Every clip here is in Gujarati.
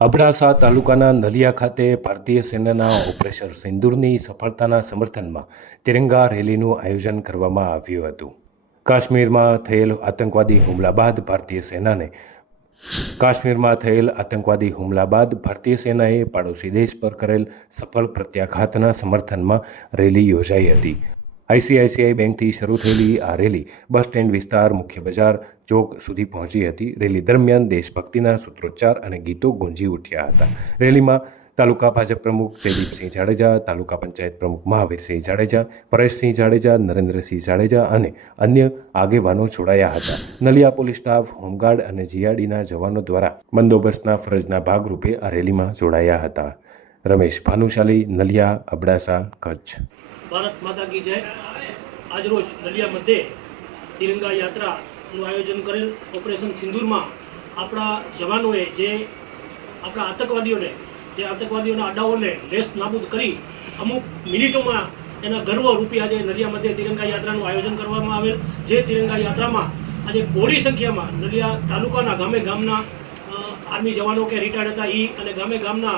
અબડાસા તાલુકાના નલિયા ખાતે ભારતીય સેનાના ઓપરેશન સિંદૂરની સફળતાના સમર્થનમાં તિરંગા રેલીનું આયોજન કરવામાં આવ્યું હતું. કાશ્મીરમાં થયેલ આતંકવાદી હુમલા બાદ ભારતીય સેનાને કાશ્મીરમાં થયેલ આતંકવાદી હુમલા બાદ ભારતીય સેનાએ પાડોશી દેશ પર કરેલ સફળ પ્રત્યાઘાતના સમર્થનમાં રેલી યોજાઈ હતી. આઈસીઆઈસીઆઈ બેંકથી શરૂ થયેલી આ રેલી બસ સ્ટેન્ડ વિસ્તાર, મુખ્ય બજાર, ચોક સુધી પહોંચી હતી. રેલી દરમિયાન દેશભક્તિના સૂત્રોચ્ચાર અને ગીતો ગુંજી ઉઠ્યા હતા. રેલીમાં તાલુકા ભાજપ પ્રમુખ જયદીપસિંહ જાડેજા, તાલુકા પંચાયત પ્રમુખ મહાવીરસિંહ જાડેજા, પરેશસિંહ જાડેજા, નરેન્દ્રસિંહ જાડેજા અને અન્ય આગેવાનો જોડાયા હતા. નલિયા પોલીસ સ્ટાફ, હોમગાર્ડ અને જીઆરડીના જવાનો દ્વારા બંદોબસ્તના ફરજના ભાગરૂપે આ રેલીમાં જોડાયા હતા. રમેશ ભાનુશાલી, નલિયા, અબડાસા, કચ્છ. ભારત માતા કી જય. આજરોજ નલિયા મધ્યે તિરંગા યાત્રાનું આયોજન કરેલ ઓપરેશન સિંદૂરમાં આપણા જવાનોએ જે આપણા આતંકવાદીઓને, જે આતંકવાદીઓના અડાઓને લેસ નાબૂદ કરી અમુક મિનિટોમાં એના ગર્વ રૂપી આજે નલિયા મધ્યે તિરંગા યાત્રાનું આયોજન કરવામાં આવેલ. જે તિરંગા યાત્રામાં આજે બહોળી સંખ્યામાં નલિયા તાલુકાના ગામે ગામના આર્મી જવાનો કે રિટાયર્ડ હતા, ઈ અને ગામે ગામના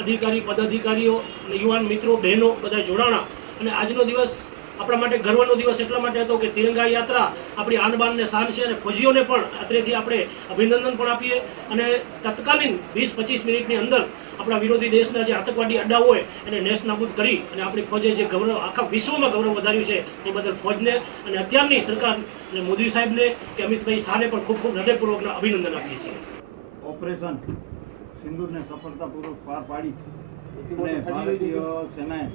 અધિકારી, પદાધિકારીઓ અને યુવાન મિત્રો, બહેનો બધા જોડાણા. અને આજનો દિવસ આપણા માટે ગર્વનો દિવસ એટલા માટે હતો કે તિરંગા યાત્રા આપણી આનબાનને શાન છે અને ફોજીઓને પણ અત્રેથી આપણે અભિનંદન પણ આપીએ અને તત્કાલીન વીસ પચીસ મિનિટની અંદર આપણા વિરોધી દેશના જે આતંકવાદી અડ્ડા હોય એને નેસ્ત કરી અને આપણી ફોજે જે ગૌરવ આખા વિશ્વમાં ગૌરવ વધાર્યું છે તે બદલ ફોજને અને અત્યારની સરકાર અને મોદી સાહેબને કે અમિતભાઈ શાહને પણ ખૂબ ખૂબ હૃદયપૂર્વકના અભિનંદન આપીએ છીએ. ઓપરેશન સિંદૂરને સફળતાપૂર્વક પાર પાડી ભારતીય સેનાએ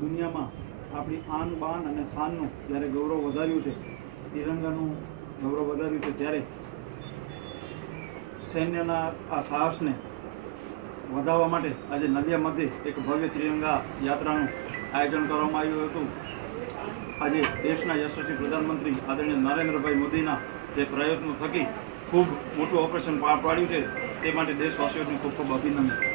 દુનિયામાં આપણી આન બાન અને શાનનું જ્યારે ગૌરવ વધાર્યું છે, તિરંગાનું ગૌરવ વધાર્યું છે, ત્યારે સૈન્યના આ સાહસને વધારવા માટે આજે નદિયા મધ્યે એક ભવ્ય ત્રિરંગા યાત્રાનું આયોજન કરવામાં આવ્યું હતું. આજે દેશના યશસ્વી પ્રધાનમંત્રી આદરણીય નરેન્દ્રભાઈ મોદીના જે પ્રયત્નો થકી ખૂબ મોટું ઓપરેશન પાર પાડ્યું છે, તે માટે દેશવાસીઓને ખૂબ ખૂબ અભિનંદન.